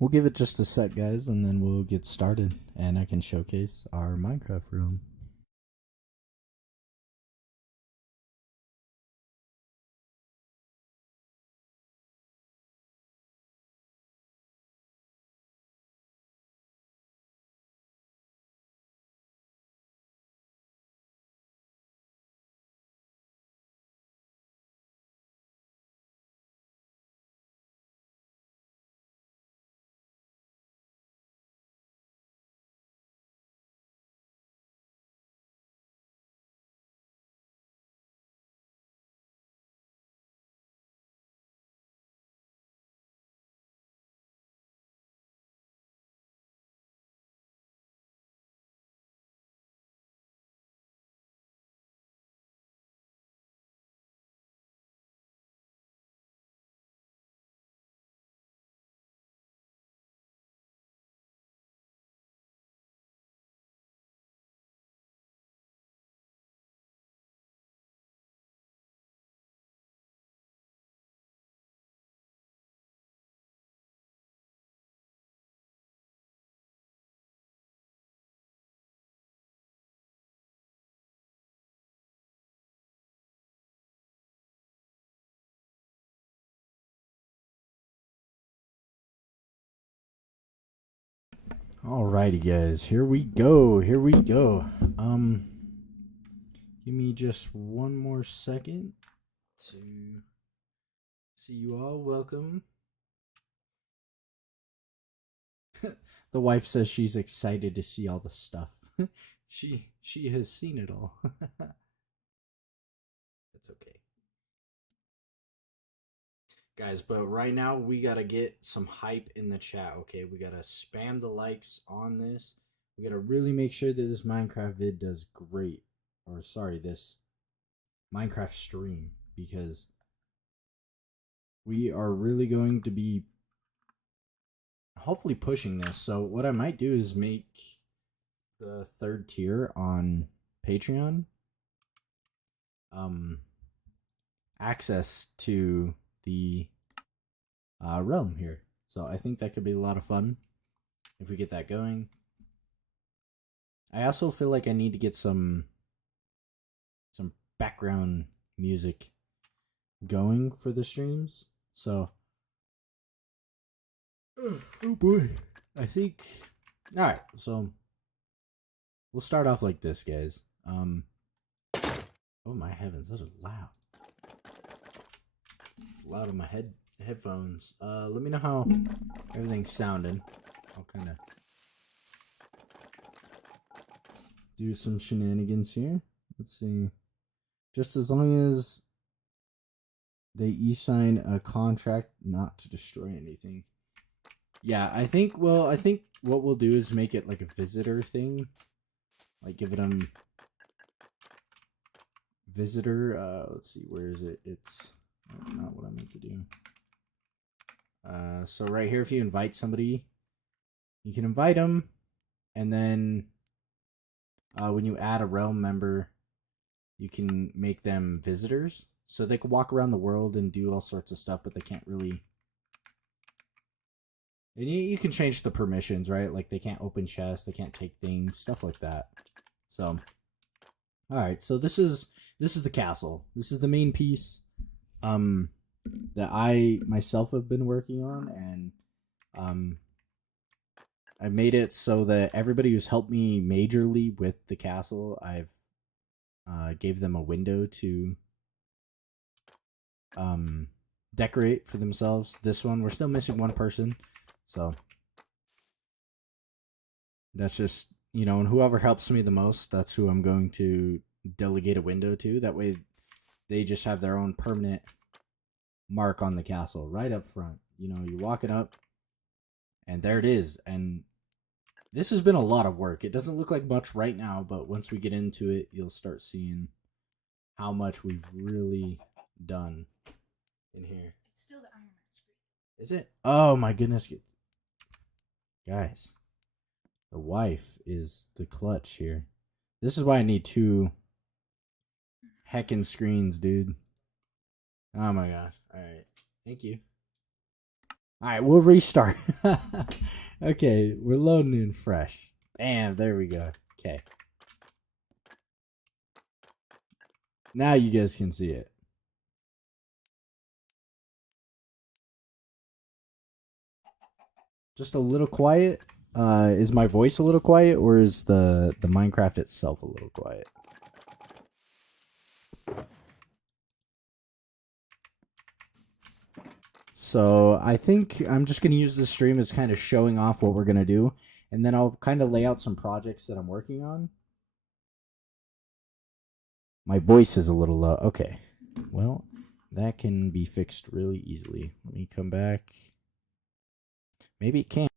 we'll give it just a sec, guys, and then we'll get started, and I can showcase our Minecraft room. Alrighty, guys, here we go. Here we go. Give me just one more second to see you all. Welcome. The wife says she's excited to see all the stuff. she has seen it all. That's okay. Guys, but right now we gotta get some hype in the chat, okay? We gotta spam the likes on this. We gotta really make sure that this Minecraft vid does great. Or sorry, this Minecraft stream, because we are really going to be hopefully pushing this. So what I might do is make the third tier on Patreon access to the realm here. So I think that could be a lot of fun if we get that going. I also feel like I need to get some background music going for the streams. So oh boy. I think alright, so we'll start off like this, guys. Oh my heavens, those are loud. It's loud on my headphones. Let me know how everything's sounding. I'll kind of do some shenanigans here. Let's see. Just as long as they e-sign a contract not to destroy anything. Yeah, I think what we'll do is make it like a visitor thing. Like give them visitor, let's see, where is it? It's not what I meant to do. So right here, if you invite somebody, you can invite them, and then when you add a realm member, you can make them visitors. So they can walk around the world and do all sorts of stuff, but they can't really... And you can change the permissions, right? Like they can't open chests, they can't take things, stuff like that. So, alright, so this is the castle. This is the main piece that I myself have been working on, and I made it so that everybody who's helped me majorly with the castle, I've gave them a window to decorate for themselves. This one, we're still missing one person, so that's just, you know, and whoever helps me the most, that's who I'm going to delegate a window to. That way they just have their own permanent mark on the castle right up front. You know, you walk it up and there it is. And this has been a lot of work. It doesn't look like much right now, but once we get into it, you'll start seeing how much we've really done in here. It's still the Iron Man screen. Is it? Oh my goodness. Guys, the wife is the clutch here. This is why I need two heckin' screens, dude. Oh my gosh. Alright. Thank you. Alright, we'll restart. Okay, we're loading in fresh. Bam, there we go. Okay. Now you guys can see it. Just a little quiet. Is my voice a little quiet, or is the Minecraft itself a little quiet? So I think I'm just gonna use this stream as kind of showing off what we're gonna do, and then I'll kind of lay out some projects that I'm working on. My voice is a little low. Okay, well, that can be fixed really easily. Let me come back. Maybe it can't.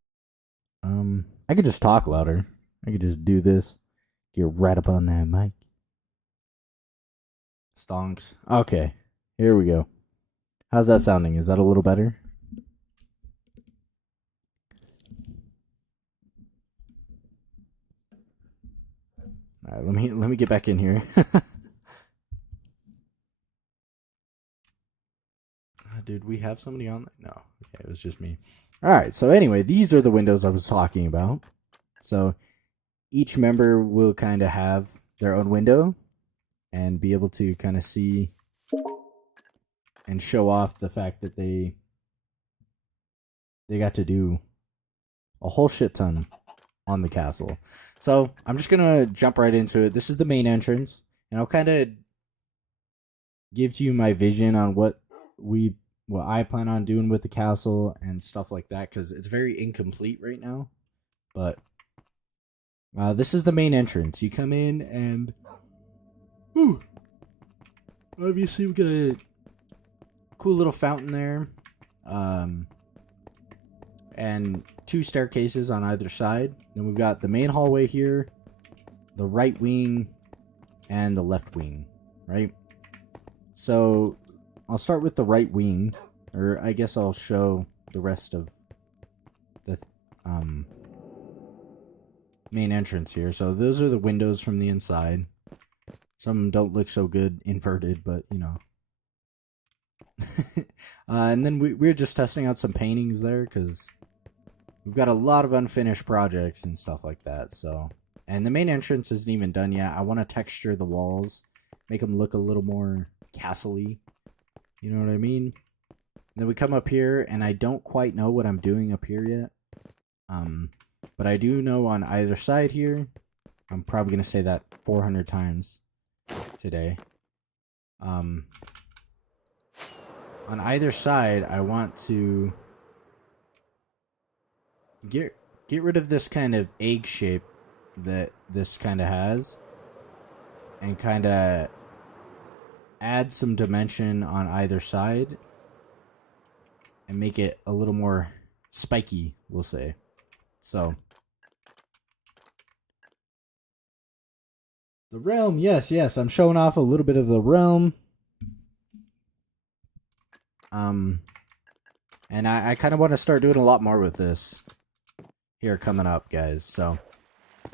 I could just talk louder. I could just do this. Get right up on that mic. Stonks. Okay, here we go. How's that sounding? Is that a little better? All right, let me get back in here. Did we have somebody on? No. Okay, it was just me. All right. So anyway, these are the windows I was talking about. So each member will kind of have their own window and be able to kind of see and show off the fact that they got to do a whole shit ton on the castle. So I'm just gonna jump right into it. This is the main entrance, and I'll kind of give to you my vision on what I plan on doing with the castle and stuff like that, because it's very incomplete right now. But this is the main entrance. You come in and obviously we got a cool little fountain there, and 2 staircases on either side. Then we've got the main hallway here, the right wing, and the left wing, right? So I'll start with the right wing, or I guess I'll show the rest of the main entrance here. So those are the windows from the inside. Some don't look so good inverted, but you know. And then we're just testing out some paintings there because we've got a lot of unfinished projects and stuff like that. So, and the main entrance isn't even done yet. I want to texture the walls, make them look a little more castle-y. You know what I mean? And then we come up here, and I don't quite know what I'm doing up here yet. But I do know on either side here, I'm probably going to say that 400 times today. On either side, I want to get rid of this kind of egg shape that this kind of has, and kind of add some dimension on either side and make it a little more spiky, we'll say. So the realm, yes, I'm showing off a little bit of the realm. And I kind of want to start doing a lot more with this here coming up, guys. So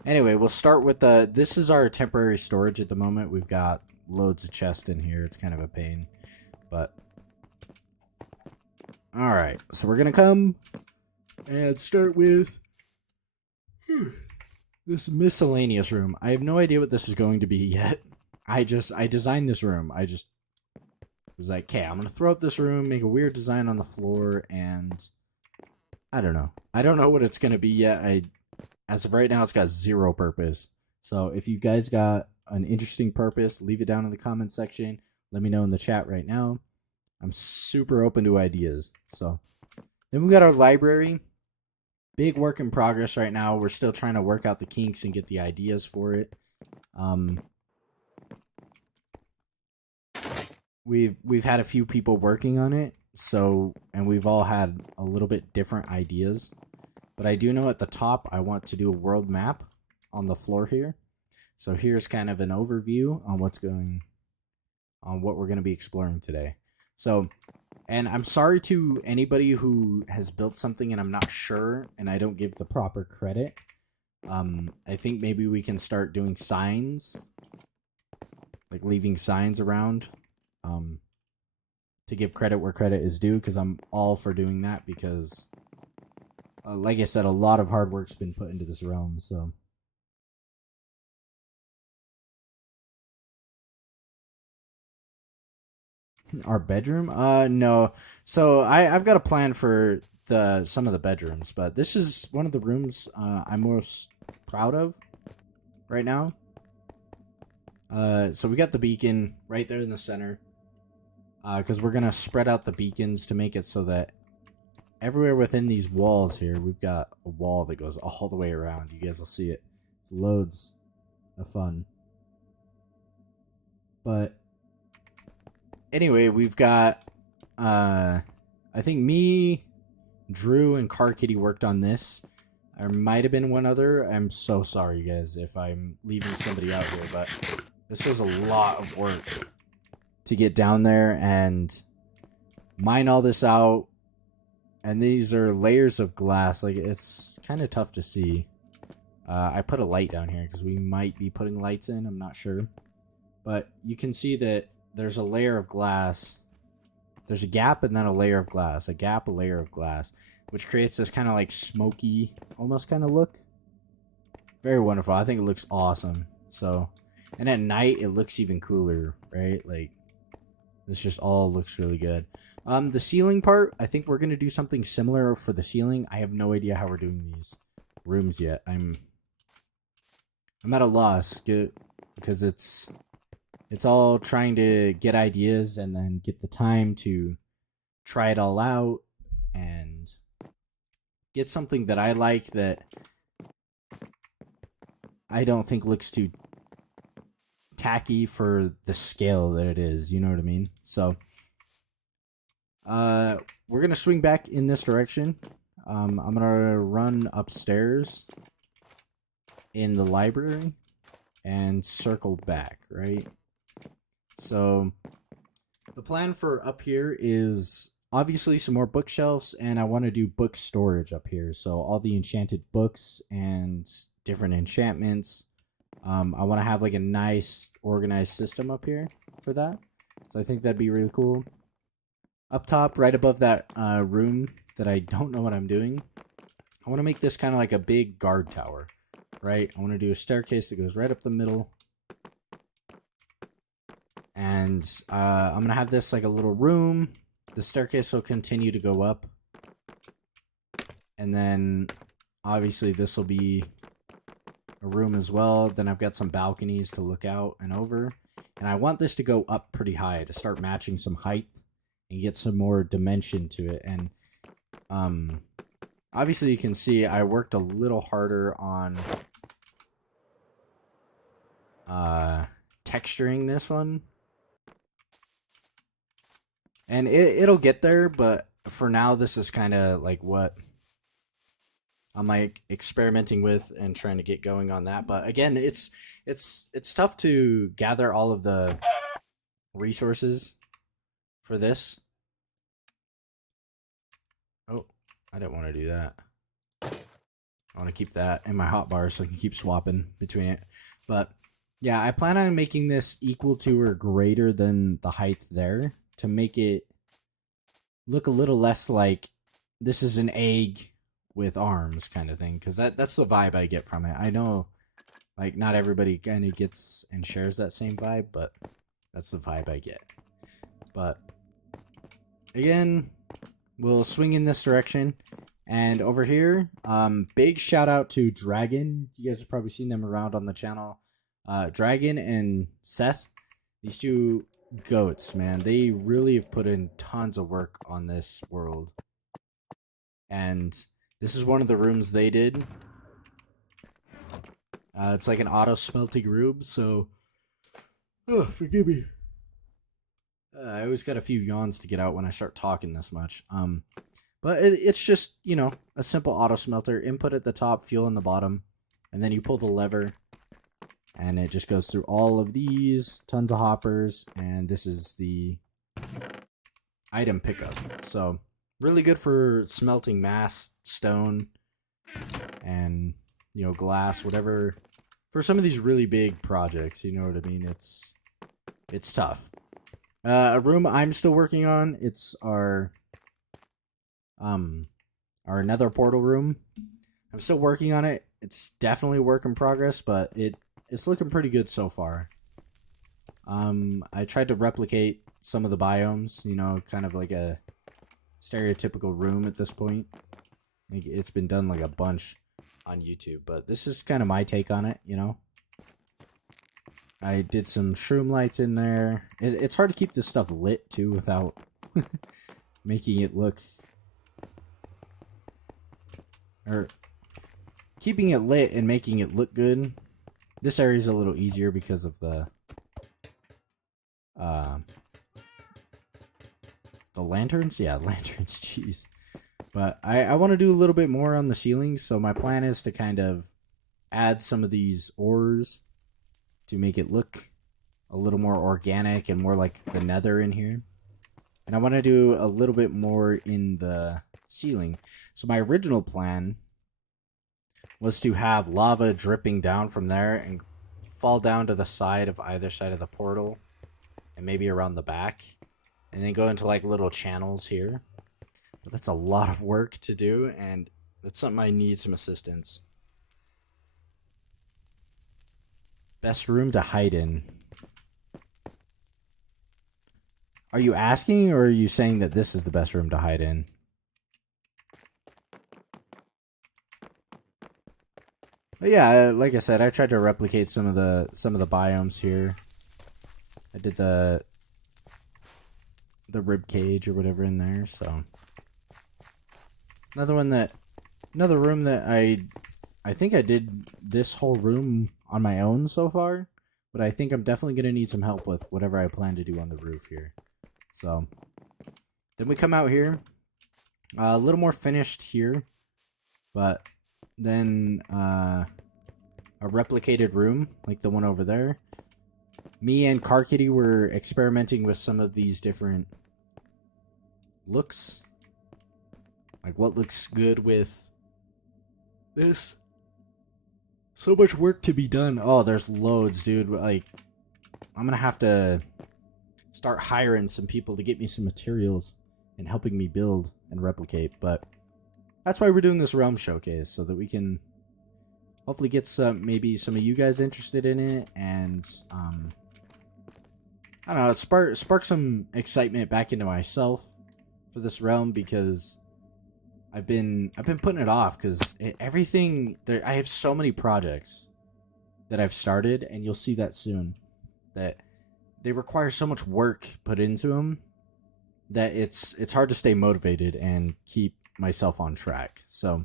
anyway, we'll start with this is our temporary storage at the moment. We've got loads of chests in here. It's kind of a pain, but all right. So we're going to come and start with this miscellaneous room. I have no idea what this is going to be yet. I designed this room. I just was like, okay, I'm going to throw up this room, make a weird design on the floor, and I don't know. I don't know what it's going to be yet. As of right now, it's got 0 purpose. So if you guys got an interesting purpose, leave it down in the comment section. Let me know in the chat right now. I'm super open to ideas. So then we got our library. Big work in progress right now. We're still trying to work out the kinks and get the ideas for it. We've had a few people working on it, so, and we've all had a little bit different ideas. But I do know at the top I want to do a world map on the floor here. So here's kind of an overview on what we're going to be exploring today. So, and I'm sorry to anybody who has built something and I'm not sure and I don't give the proper credit. I think maybe we can start doing signs, like leaving signs around, to give credit where credit is due, because I'm all for doing that, because like I said, a lot of hard work's been put into this realm. So our bedroom, no. So I've got a plan for the some of the bedrooms, but this is one of the rooms I'm most proud of right now. So we got the beacon right there in the center, because we're gonna spread out the beacons to make it so that everywhere within these walls here, we've got a wall that goes all the way around. You guys will see it. It's loads of fun. But anyway, we've got I think me, Drew, and Car Kitty worked on this. There might have been one other. I'm so sorry, guys, if I'm leaving somebody out here, but this was a lot of work to get down there and mine all this out. And these are layers of glass. Like, it's kind of tough to see. I put a light down here because we might be putting lights in. I'm not sure. But you can see that there's a layer of glass. There's a gap and then a layer of glass. A gap, a layer of glass. Which creates this kind of like smoky, almost kind of look. Very wonderful. I think it looks awesome. So, and at night it looks even cooler, right? Like, this just all looks really good. The ceiling part, I think we're going to do something similar for the ceiling. I have no idea how we're doing these rooms yet. I'm at a loss because it's all trying to get ideas and then get the time to try it all out and get something that I like that I don't think looks too tacky for the scale that it is. You know what I mean? So, we're gonna swing back in this direction. I'm gonna run upstairs in the library and circle back, right? So the plan for up here is obviously some more bookshelves, and I want to do book storage up here. So all the enchanted books and different enchantments. I want to have like a nice organized system up here for that. So I think that'd be really cool. Up top, right above that room that I don't know what I'm doing, I want to make this kind of like a big guard tower, right? I want to do a staircase that goes right up the middle. And I'm going to have this like a little room. The staircase will continue to go up. And then, obviously, this will be a room as well. Then I've got some balconies to look out and over. And I want this to go up pretty high to start matching some height and get some more dimension to it. And obviously you can see I worked a little harder on texturing this one. And it'll get there, but for now this is kind of like what I'm like experimenting with and trying to get going on that. But again, it's tough to gather all of the resources for this. Oh, I didn't want to do that. I want to keep that in my hotbar so I can keep swapping between it. But yeah, I plan on making this equal to or greater than the height there to make it look a little less like this is an egg with arms kind of thing, because that's the vibe I get from it. I know like not everybody kind of gets and shares that same vibe, but that's the vibe I get. But again, we'll swing in this direction. And over here, big shout out to Dragon. You guys have probably seen them around on the channel. Dragon and Seth, these two goats, man. They really have put in tons of work on this world. And this is one of the rooms they did. It's like an auto smelting room, so forgive me. I always got a few yawns to get out when I start talking this much. But it's just, you know, a simple auto smelter. Input at the top, fuel in the bottom, and then you pull the lever, and it just goes through all of these, tons of hoppers, and this is the item pickup. So really good for smelting mass, stone, and, you know, glass, whatever. For some of these really big projects, you know what I mean? It's tough. A room I'm still working on. It's um our nether portal room. I'm still working on it. It's definitely a work in progress, but it's looking pretty good so far. I tried to replicate some of the biomes, you know, kind of like a stereotypical room at this point. Like, it's been done like a bunch on YouTube, but this is kind of my take on it, you know. I did some shroom lights in there. It's hard to keep this stuff lit too without making it look, or keeping it lit and making it look good. This area is a little easier because of uh the lanterns. Yeah, lanterns. Jeez. But I want to do a little bit more on the ceilings, so my plan is to kind of add some of these ores to make it look a little more organic and more like the nether in here. And I want to do a little bit more in the ceiling. So my original plan was to have lava dripping down from there and fall down to the side of either side of the portal and maybe around the back and then go into like little channels here. But that's a lot of work to do, and that's something I need some assistance. Best room to hide in. Are you asking, or are you saying that this is the best room to hide in? But yeah, like I said, I tried to replicate some of the biomes here. I did the rib cage or whatever in there, so another room that I think I did this whole room on my own so far, but I think I'm definitely gonna need some help with whatever I plan to do on the roof here. So then we come out here, a little more finished here, but then a replicated room like the one over there. Me and Car Kitty were experimenting with some of these different looks, like what looks good with this. So much work to be done. Oh, there's loads, dude. Like, I'm gonna have to start hiring some people to get me some materials and helping me build and replicate. But that's why we're doing this realm showcase, so that we can hopefully get maybe some of you guys interested in it, and I don't know, spark some excitement back into myself for this realm, because I've been putting it off because everything there. I have so many projects that I've started, and you'll see that soon. That they require so much work put into them that it's hard to stay motivated and keep myself on track. So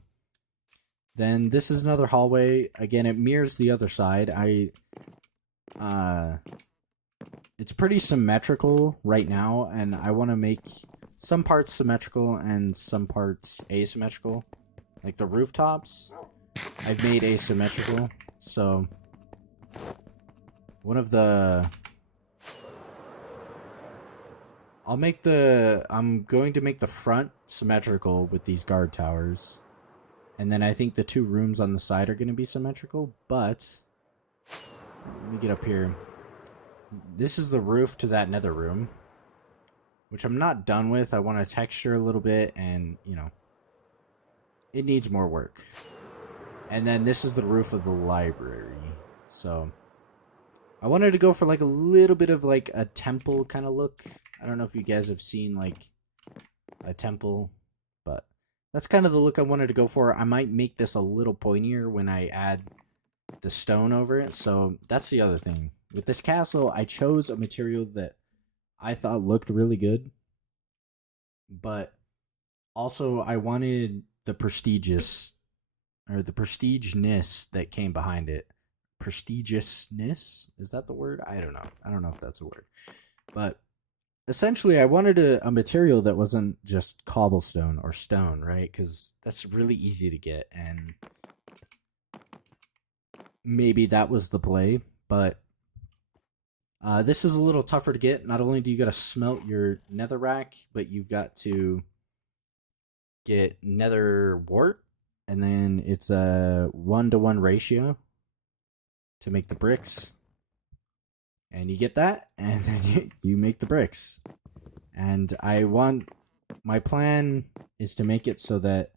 then this is another hallway. Again, it mirrors the other side. It's pretty symmetrical right now, and I want to make some parts symmetrical and some parts asymmetrical. Like the rooftops, I've made asymmetrical. So one of the I'm going to make the front symmetrical with these guard towers. And then I think the two rooms on the side are going to be symmetrical, but let me get up here. This is the roof to that nether room, which I'm not done with. I want to texture a little bit, and, you know, it needs more work. And then this is the roof of the library. So I wanted to go for like a little bit of like a temple kind of look. I don't know if you guys have seen like a temple, but that's kind of the look I wanted to go for. I might make this a little pointier when I add the stone over it. So that's the other thing. With this castle, I chose a material that I thought looked really good, but also I wanted the prestigious, or the prestigeness that came behind it. Prestigiousness? Is that the word? I don't know. I don't know if that's a word. But essentially, I wanted a material that wasn't just cobblestone or stone, right? Because that's really easy to get, and maybe that was the play, but this is a little tougher to get. Not only do you got to smelt your netherrack, but you've got to get nether wart, and then it's a 1-to-1 ratio to make the bricks. And you get that, and then you make the bricks. And my plan is to make it so that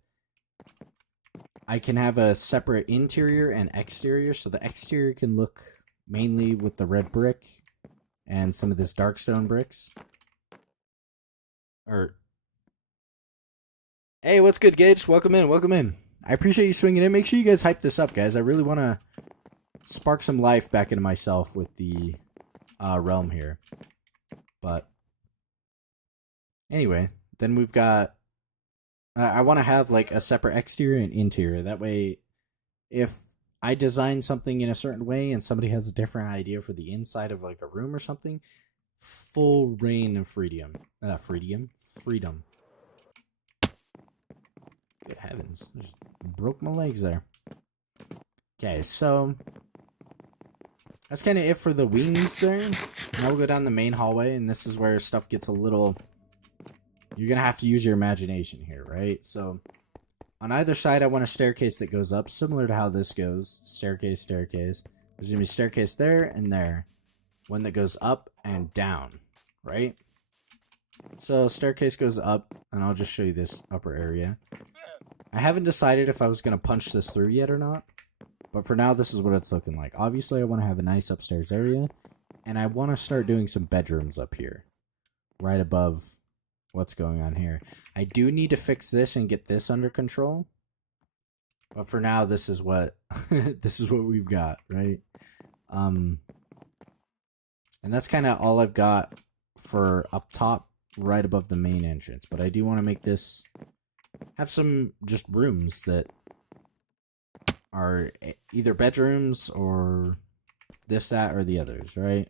I can have a separate interior and exterior. So the exterior can look mainly with the red brick and some of this dark stone bricks. Hey, what's good, Gage? Welcome in, welcome in. I appreciate you swinging in. Make sure you guys hype this up, guys. I really want to spark some life back into myself with the realm here. But anyway, then we've got... I want to have like a separate exterior and interior. That way, if I design something in a certain way and somebody has a different idea for the inside of like a room or something, full reign of freedom. Freedom. Good heavens. Just broke my legs there. Okay, so that's kind of it for the wings there. Now we'll go down the main hallway, and this is where stuff gets a little... You're going to have to use your imagination here, right? So on either side, I want a staircase that goes up, similar to how this goes. Staircase, staircase. There's going to be a staircase there and there. One that goes up and down, right? So staircase goes up, and I'll just show you this upper area. I haven't decided if I was going to punch this through yet or not. But for now, this is what it's looking like. Obviously, I want to have a nice upstairs area. And I want to start doing some bedrooms up here. Right above what's going on here. I do need to fix this and get this under control. But for now, this is what this is what we've got, right? And that's kind of all I've got for up top, right above the main entrance. But I do want to make this have some just rooms that are either bedrooms or this, that, or the others, right?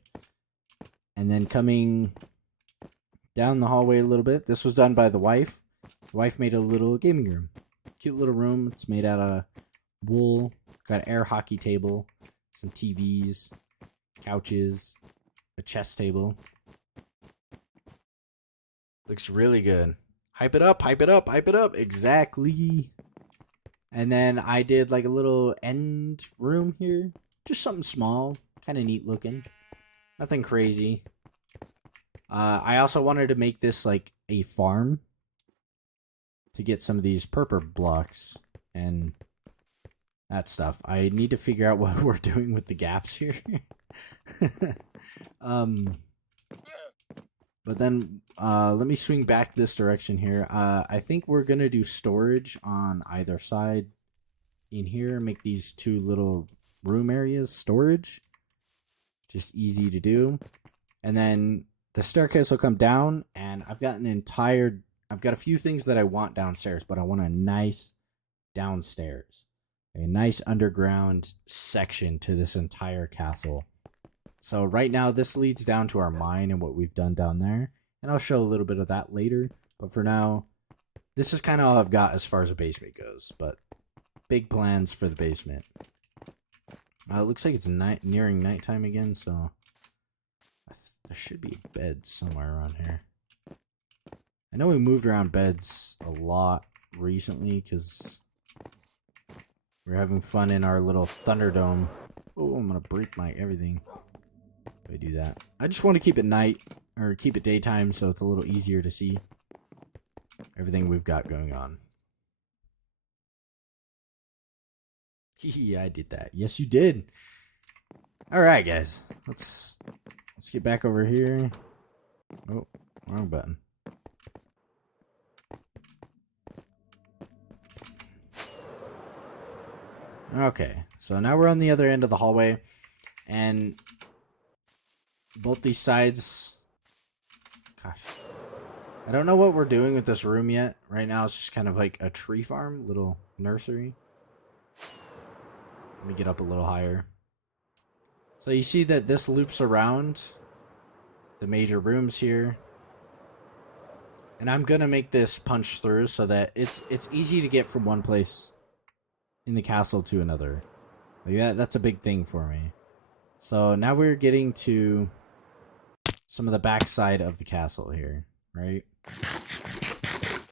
And then coming down the hallway a little bit, this was done by the wife. The wife made a little gaming room. Cute little room. It's made out of wool. Got an air hockey table, some TVs, couches, a chess table. Looks really good. Hype it up, hype it up, hype it up. Exactly. And then I did like a little end room here. Just something small. Kind of neat looking. Nothing crazy. I also wanted to make this like a farm. To get some of these purple blocks. And that stuff. I need to figure out what we're doing with the gaps here. But then, let me swing back this direction here. I think we're going to do storage on either side in here. Make these two little room areas storage. Just easy to do. And then the staircase will come down. And I've got a few things that I want downstairs. But I want a nice downstairs. A nice underground section to this entire castle. So right now, this leads down to our mine and what we've done down there. And I'll show a little bit of that later. But for now, this is kind of all I've got as far as the basement goes. But big plans for the basement. It looks like it's nearing nighttime again, so there should be beds somewhere around here. I know we moved around beds a lot recently because we're having fun in our little Thunderdome. Oh, I'm going to break my everything. I do that. I just want to keep it night or keep it daytime so it's a little easier to see everything we've got going on. I did that. Yes, you did. All right, guys. Let's get back over here. Oh, wrong button. Okay, so now we're on the other end of the hallway, and both these sides, gosh, I don't know what we're doing with this room yet. Right now it's just kind of like a tree farm, little nursery. Let me get up a little higher. So you see that this loops around the major rooms here. And I'm going to make this punch through so that it's easy to get from one place in the castle to another. Like that's a big thing for me. So now we're getting to some of the backside of the castle here, right?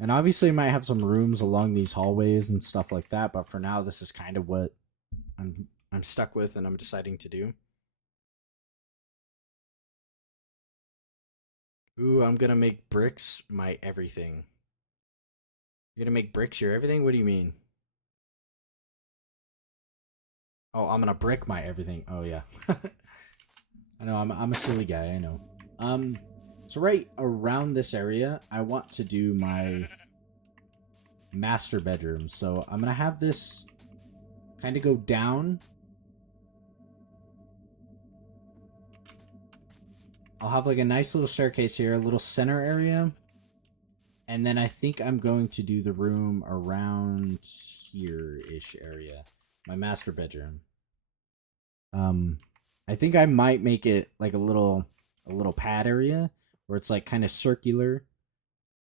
And obviously I might have some rooms along these hallways and stuff like that, but for now this is kind of what I'm stuck with and I'm deciding to do. Ooh, I'm gonna make bricks my everything. You're gonna make bricks your everything? What do you mean? Oh, I'm gonna brick my everything. Oh yeah. I know I'm a silly guy, I know. So right around this area, I want to do my master bedroom. So I'm gonna have this kind of go down. I'll have like a nice little staircase here, a little center area. And then I think I'm going to do the room around here-ish area. My master bedroom. I think I might make it like a little pad area where it's like kind of circular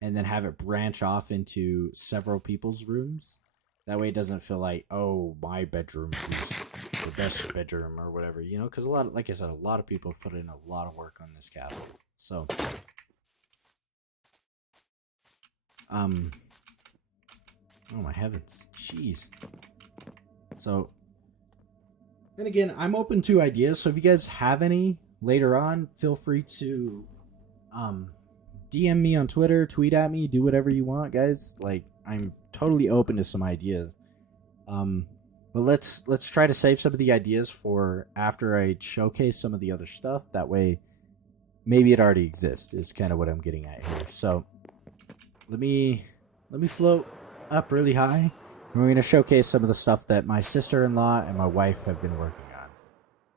and then have it branch off into several people's rooms. That way it doesn't feel like, oh, my bedroom is the best bedroom or whatever, you know? Because a lot, like I said, a lot of people have put in a lot of work on this castle. So, oh my heavens, jeez. So, then again, I'm open to ideas. So if you guys have any later on, feel free to DM me on Twitter, tweet at me, do whatever you want, guys. Like I'm totally open to some ideas. But let's try to save some of the ideas for after I showcase some of the other stuff. That way, maybe it already exists. Is kind of what I'm getting at here. So let me float up really high. And we're going to showcase some of the stuff that my sister-in-law and my wife have been working on.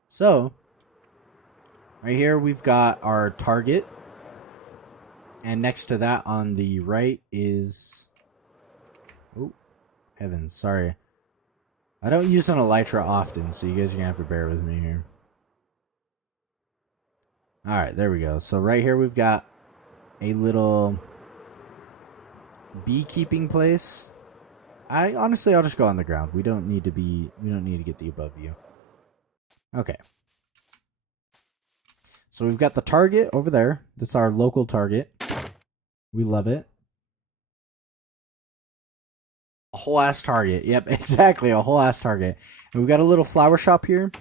So, right here we've got our target. And next to that on the right is... Oh, heavens, sorry. I don't use an elytra often, so you guys are going to have to bear with me here. Alright, there we go. So right here we've got a little beekeeping place. I'll just go on the ground. We don't need to get the above view. Okay. So we've got the target over there. That's our local target. We love it. A whole ass target. Yep, exactly. A whole ass target. And we've got a little flower shop here.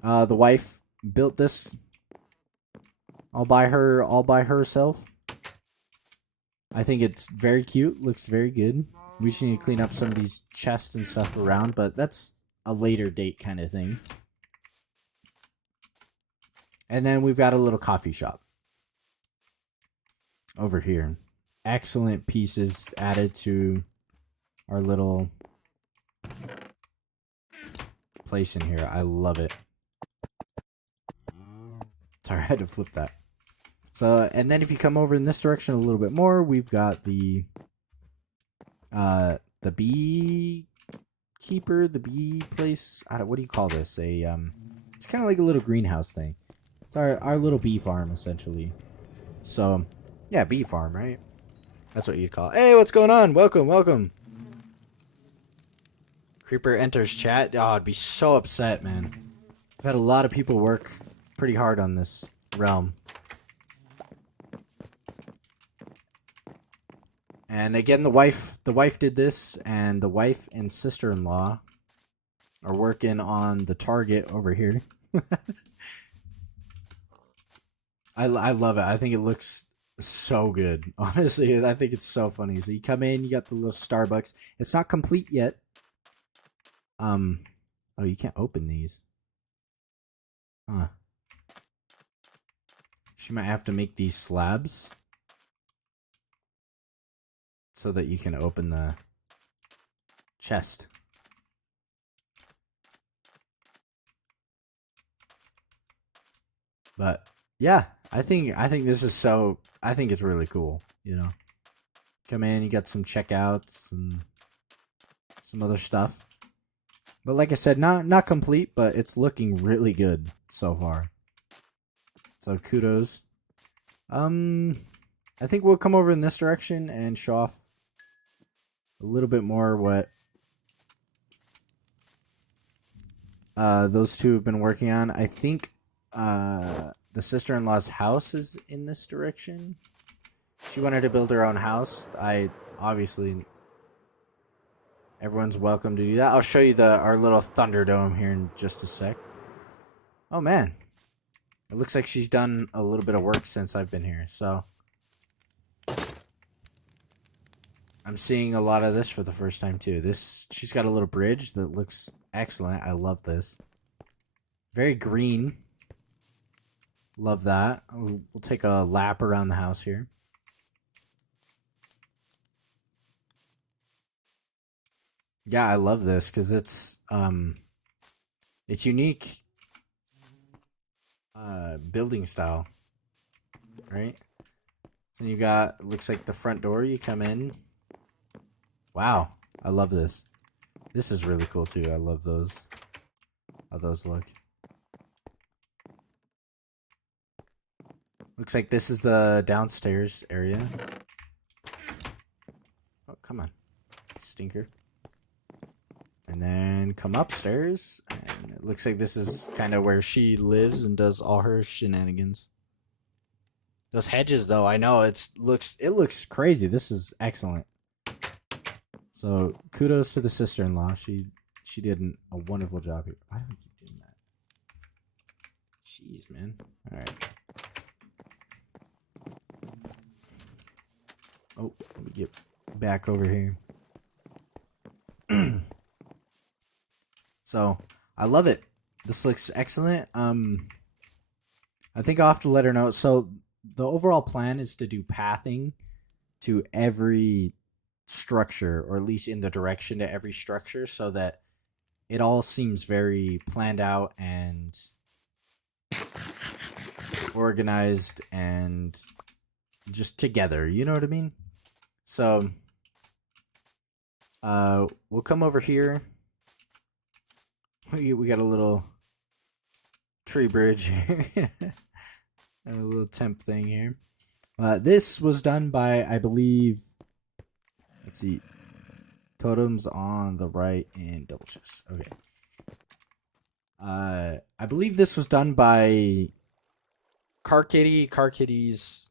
The wife built this all by herself. I think it's very cute. Looks very good. We just need to clean up some of these chests and stuff around, but that's a later date kind of thing. And then we've got a little coffee shop over here. Excellent pieces added to our little place in here. I love it. Sorry, I had to flip that. So, and then if you come over in this direction a little bit more, we've got the bee keeper, the bee place. What do you call this? It's kind of like a little greenhouse thing. It's our little bee farm essentially. So, yeah, bee farm, right? That's what you call it. Hey, what's going on? Welcome. Creeper enters chat. Oh, I'd be so upset, man. I've had a lot of people work pretty hard on this realm. And again, the wife did this, and the wife and sister-in-law are working on the target over here. I love it. I think it looks so good. Honestly, I think it's so funny. So you come in, you got the little Starbucks. It's not complete yet. Oh, you can't open these. Huh. She might have to make these slabs so that you can open the chest. But yeah, I think this is so. I think it's really cool. You know, come in, you got some checkouts and some other stuff. But like I said, not complete, but it's looking really good so far. So kudos. I think we'll come over in this direction and show off a little bit more what those two have been working on. I think the sister-in-law's house is in this direction. She wanted to build her own house. Everyone's welcome to do that. I'll show you our little Thunderdome here in just a sec. Oh man, It looks like she's done a little bit of work since I've been here, so I'm seeing a lot of this for the first time too. She's got a little bridge that looks excellent. I love this. Very green. Love that. We'll take a lap around the house here. Yeah, I love this because it's unique building style, right? So you got, looks like the front door, you come in. Wow, I love this. This is really cool too. I love those. How those look. Looks like this is the downstairs area. Oh, come on, stinker. And then come upstairs, and it looks like this is kind of where she lives and does all her shenanigans. Those hedges, though, I know it looks crazy. This is excellent. So kudos to the sister-in-law. She did a wonderful job here. Why do I keep doing that? Jeez, man. All right. Oh, let me get back over here. So I love it. This looks excellent. I think I'll have to let her know. So the overall plan is to do pathing to every structure, or at least in the direction to every structure, so that it all seems very planned out and organized and just together. You know what I mean? So we'll come over here. We got a little tree bridge here. And a little temp thing here. This was done by, I believe, let's see, totems on the right and double chest. Okay. I believe this was done by Car Kitty's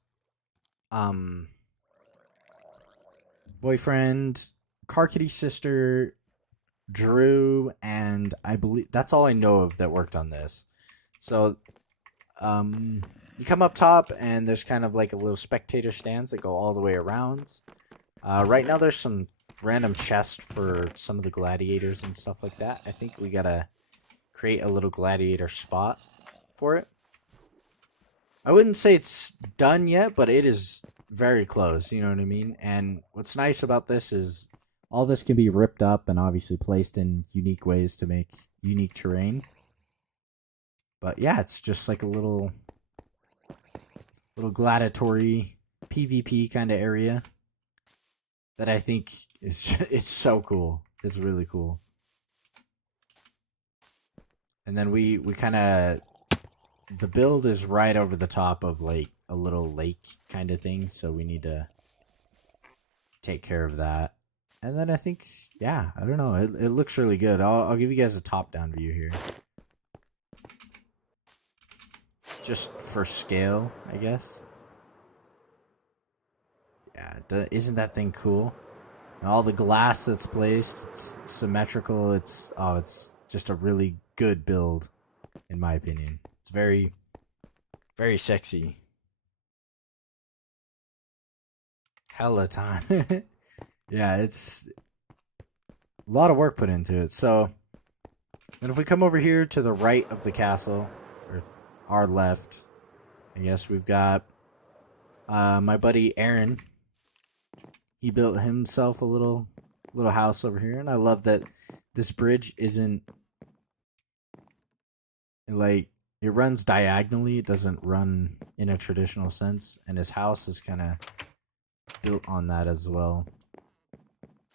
boyfriend, Car Kitty's sister, Drew, and I believe that's all I know of that worked on this. So you come up top and there's kind of like a little spectator stands that go all the way around. Right now there's some random chests for some of the gladiators and stuff like that. I think we gotta create a little gladiator spot for it. I wouldn't say it's done yet, but it is very close, you know what I mean? And what's nice about this is all this can be ripped up and obviously placed in unique ways to make unique terrain. But yeah, it's just like a little gladiatory PvP kind of area that I think is it's so cool. It's really cool. And then we kind of, the build is right over the top of like a little lake kind of thing, so we need to take care of that. And then I think, yeah, I don't know. It looks really good. I'll give you guys a top-down view here. Just for scale, I guess. Yeah, isn't that thing cool? And all the glass that's placed, it's symmetrical. It's just a really good build, in my opinion. It's very, very sexy. Hella time. Yeah, it's a lot of work put into it. So, and if we come over here to the right of the castle, or our left, I guess we've got my buddy Aaron. He built himself a little house over here, and I love that this bridge isn't like, it runs diagonally. It doesn't run in a traditional sense, and his house is kind of built on that as well.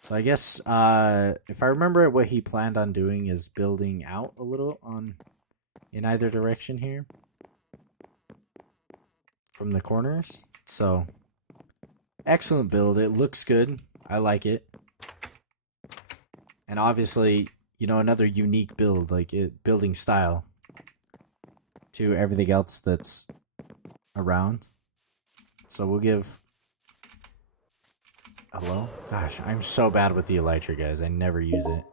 So I guess if I remember, what he planned on doing is building out a little in either direction here from the corners. So excellent build. It looks good. I like it. And obviously, you know, another unique build, like building style to everything else that's around. So we'll give... Hello? Gosh, I'm so bad with the elytra, guys. I never use it.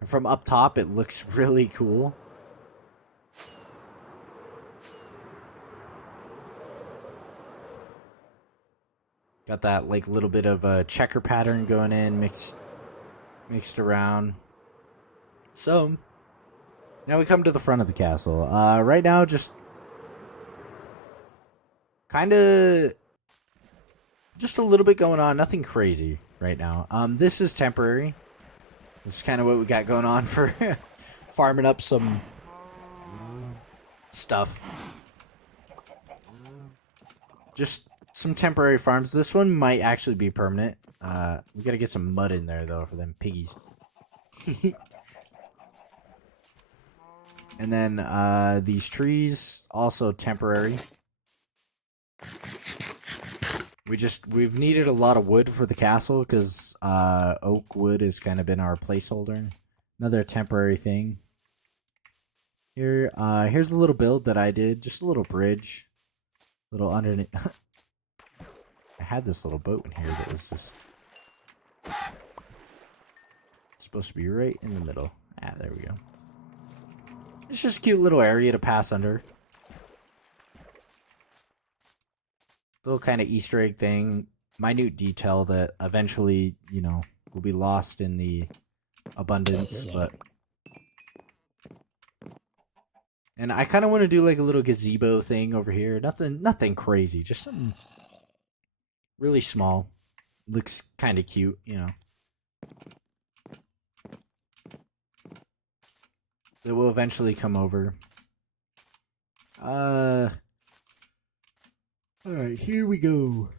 And from up top, it looks really cool. Got that like little bit of a checker pattern going in, mixed around. So now we come to the front of the castle. Right now, just kind of just a little bit going on. Nothing crazy right now. This is temporary. This is kind of what we got going on for farming up some stuff. Just some temporary farms. This one might actually be permanent. We gotta get some mud in there though for them piggies. And then these trees also temporary. We've needed a lot of wood for the castle because oak wood has kind of been our placeholder. Another temporary thing. Here's a little build that I did, just a little bridge, little underneath. I had this little boat in here that was just supposed to be right in the middle. Ah, there we go. It's just a cute little area to pass under. Little kind of Easter egg thing, minute detail that eventually, you know, will be lost in the abundance, but... And I kind of want to do like a little gazebo thing over here. Nothing crazy, just something really small. Looks kind of cute, you know. That will eventually come over. Alright, here we go.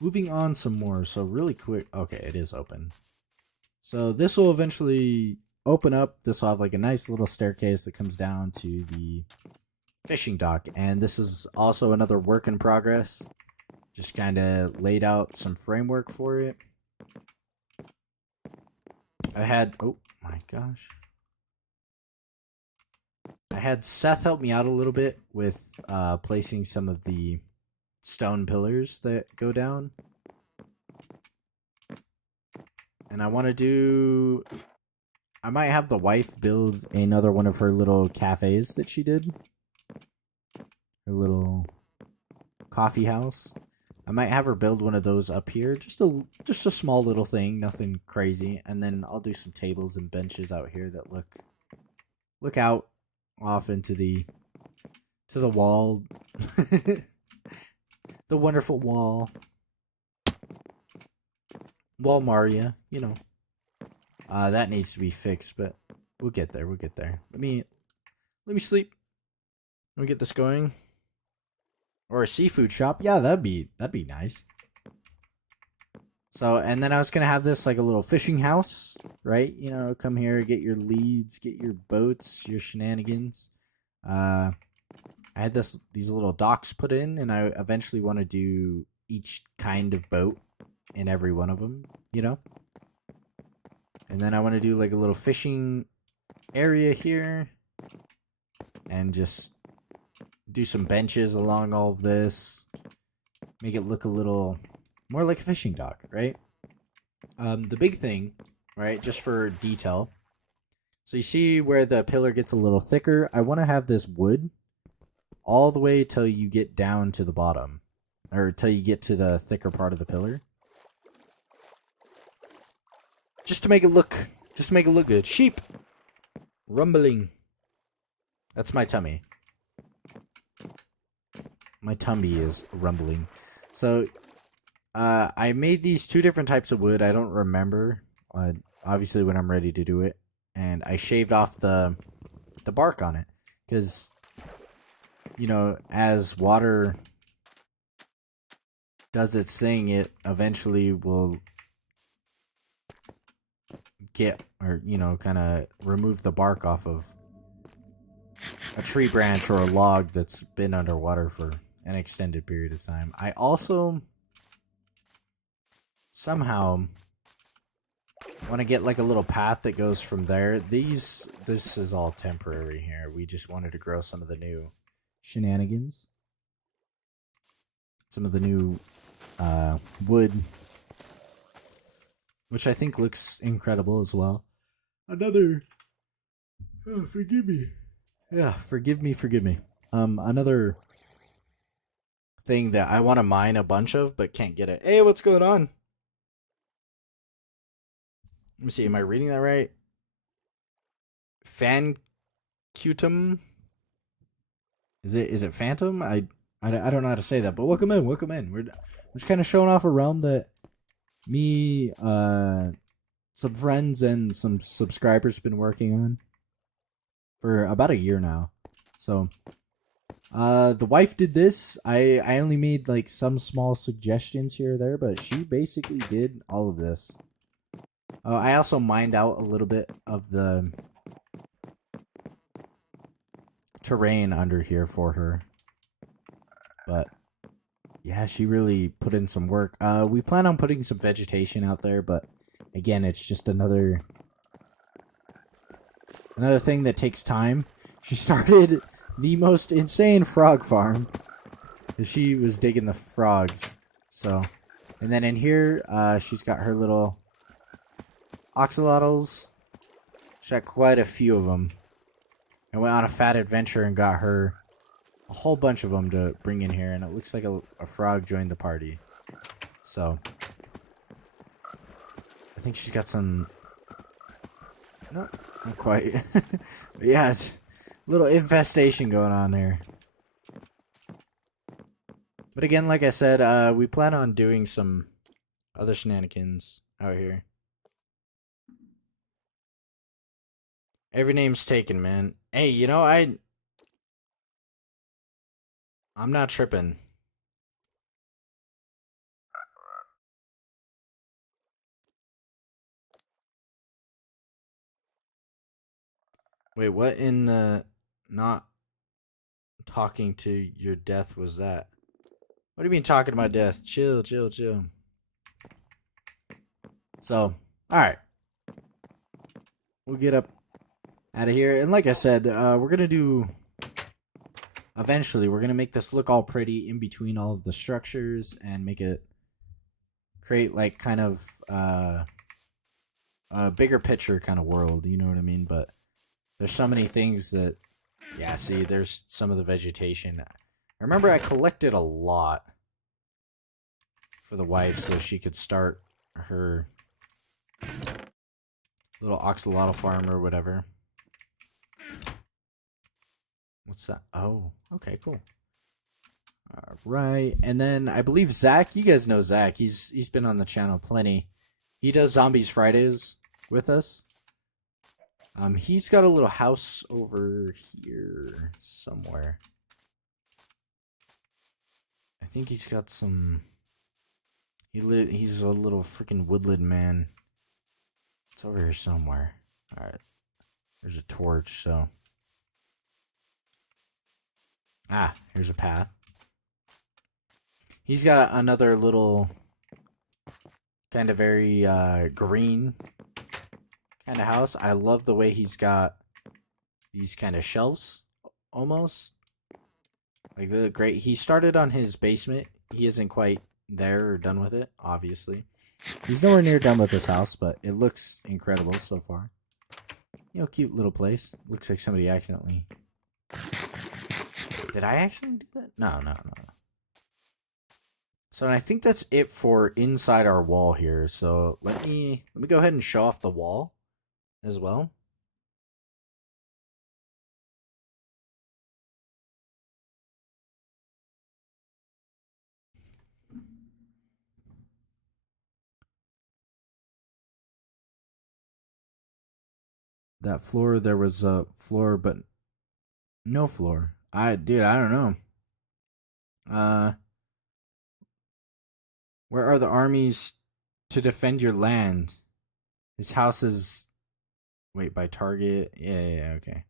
Moving on some more, so really quick. Okay, it is open. So this will eventually open up. This will have like a nice little staircase that comes down to the fishing dock. And this is also another work in progress. Just kind of laid out some framework for it. Oh my gosh. I had Seth help me out a little bit with placing some of the stone pillars that go down. And I might have the wife build another one of her little cafes that she did. Her little coffee house. I might have her build one of those up here. Just a small little thing, nothing crazy. And then I'll do some tables and benches out here that look out off into the wall. The wonderful wall. Walmaria, you know. That needs to be fixed, but we'll get there. Let me sleep. Let me get this going. Or a seafood shop. Yeah, that'd be nice. So, and then I was gonna have this like a little fishing house, right? You know, come here, get your leads, get your boats, your shenanigans. I had these little docks put in, and I eventually want to do each kind of boat in every one of them, you know? And then I want to do like a little fishing area here, and just do some benches along all of this. Make it look a little more like a fishing dock, right? The big thing, right, just for detail. So you see where the pillar gets a little thicker? I want to have this wood all the way till you get down to the bottom. Or till you get to the thicker part of the pillar. Just to make it look good. Sheep! Rumbling. That's my tummy. My tummy is rumbling. So, I made these two different types of wood. I don't remember, obviously, when I'm ready to do it. And I shaved off the bark on it. Because, you know, as water does its thing, it eventually will get, or, you know, kind of remove the bark off of a tree branch or a log that's been underwater for an extended period of time. I also somehow want to get like a little path that goes from there. This is all temporary here. We just wanted to grow some of the new shenanigans. Some of the new wood, which I think looks incredible as well. Another... Oh, forgive me. Yeah, forgive me. Another thing that I want to mine a bunch of, but can't get it. Hey, what's going on? Let me see. Am I reading that right? Fancutum? Is it Phantom? I don't know how to say that, but welcome in, welcome in. I'm just kind of showing off a realm that me, some friends and some subscribers been working on for about a year now. So, the wife did this. I only made like some small suggestions here or there, but she basically did all of this. I also mined out a little bit of the terrain under here for her. But yeah, she really put in some work. We plan on putting some vegetation out there, but again, it's just another thing that takes time. She started the most insane frog farm. She was digging the frogs. So, and then in here, she's got her little axolotls. She's got quite a few of them. I went on a fat adventure and got her a whole bunch of them to bring in here, and it looks like a frog joined the party. So, I think she's got some... No, not quite. Yeah, it's a little infestation going on there. But again, like I said, we plan on doing some other shenanigans out here. Every name's taken, man. Hey, you know, I'm not tripping. Wait, what in the not talking to your death was that? What do you mean talking about death? Chill, chill, chill. So, alright. We'll get up out of here. And like I said, we're going to do... Eventually, we're going to make this look all pretty in between all of the structures and make it... Create, like, kind of... a bigger picture kind of world, you know what I mean? But there's so many things that... Yeah, see, there's some of the vegetation. I remember I collected a lot for the wife so she could start her little axolotl farm or whatever. What's that? Oh, okay, cool. All right, and then I believe Zach. You guys know Zach. He's been on the channel plenty. He does Zombies Fridays with us. He's got a little house over here somewhere. I think he's got some. He's a little freaking woodland man. It's over here somewhere. All right, there's a torch. So, here's a path. He's got another little, kind of very green kind of house. I love the way he's got these kind of shelves, almost. Like, they're great. He started on his basement. He isn't quite there or done with it, obviously. He's nowhere near done with this house, but it looks incredible so far. You know, cute little place. Looks like somebody accidentally... Did I actually do that? No. So I think that's it for inside our wall here. So let me go ahead and show off the wall as well. That floor, there was a floor, but no floor. I don't know. Where are the armies to defend your land? His house is... Wait, by target? Yeah, okay.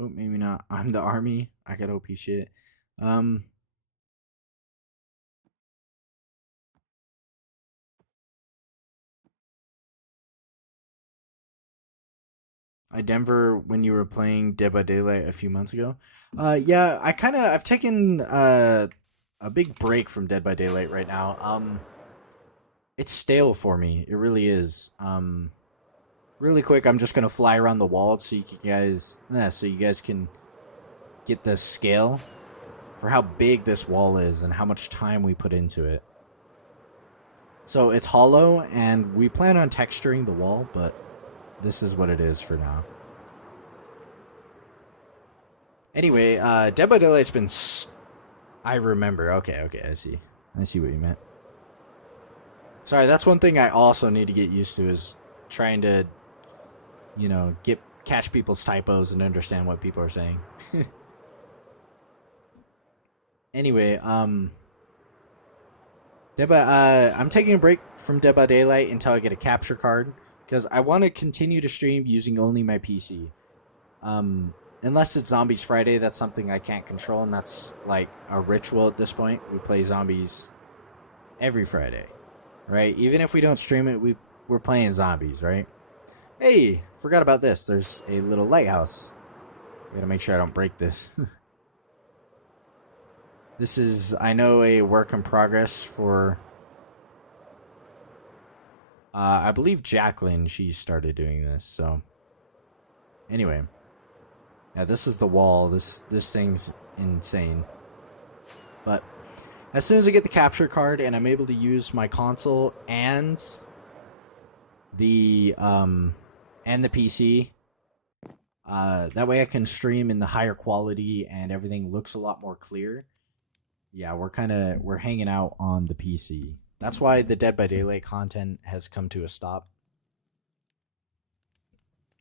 Oh, maybe not. I'm the army. I got OP shit. Denver, when you were playing Dead by Daylight a few months ago. Yeah, I've taken a big break from Dead by Daylight right now. It's stale for me. It really is. Really quick, I'm just gonna fly around the wall so you guys can get the scale. for how big this wall is and how much time we put into it. So it's hollow, and we plan on texturing the wall, but this is what it is for now. Anyway, Dead by Daylight's been... I remember. Okay, I see. I see what you meant. Sorry, that's one thing I also need to get used to, is trying to, you know, catch people's typos and understand what people are saying. Anyway, I'm taking a break from Dead by Daylight until I get a capture card, because I want to continue to stream using only my PC. Unless it's Zombies Friday, that's something I can't control, and that's like a ritual at this point. We play zombies every Friday, right? Even if we don't stream it, we're playing zombies, right? Hey, forgot about this. There's a little lighthouse. Gotta make sure I don't break this. This is, I know, a work in progress for... I believe Jacqueline, she started doing this, so... Anyway. Yeah, this is the wall. This thing's insane. But as soon as I get the capture card and I'm able to use my console and the PC, that way I can stream in the higher quality and everything looks a lot more clear. Yeah, we're hanging out on the PC. That's why the Dead by Daylight content has come to a stop.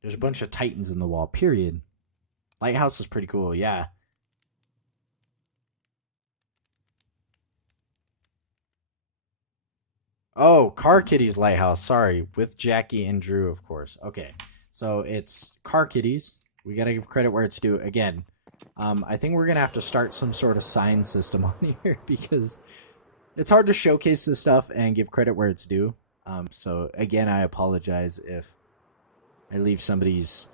There's a bunch of titans in the wall, period. Lighthouse is pretty cool, yeah. Oh, Car Kitty's Lighthouse, sorry. With Jackie and Drew, of course. Okay, so it's Car Kitty's. We gotta give credit where it's due. Again, I think we're gonna have to start some sort of sign system on here, because it's hard to showcase this stuff and give credit where it's due. So again, I apologize if I leave somebody's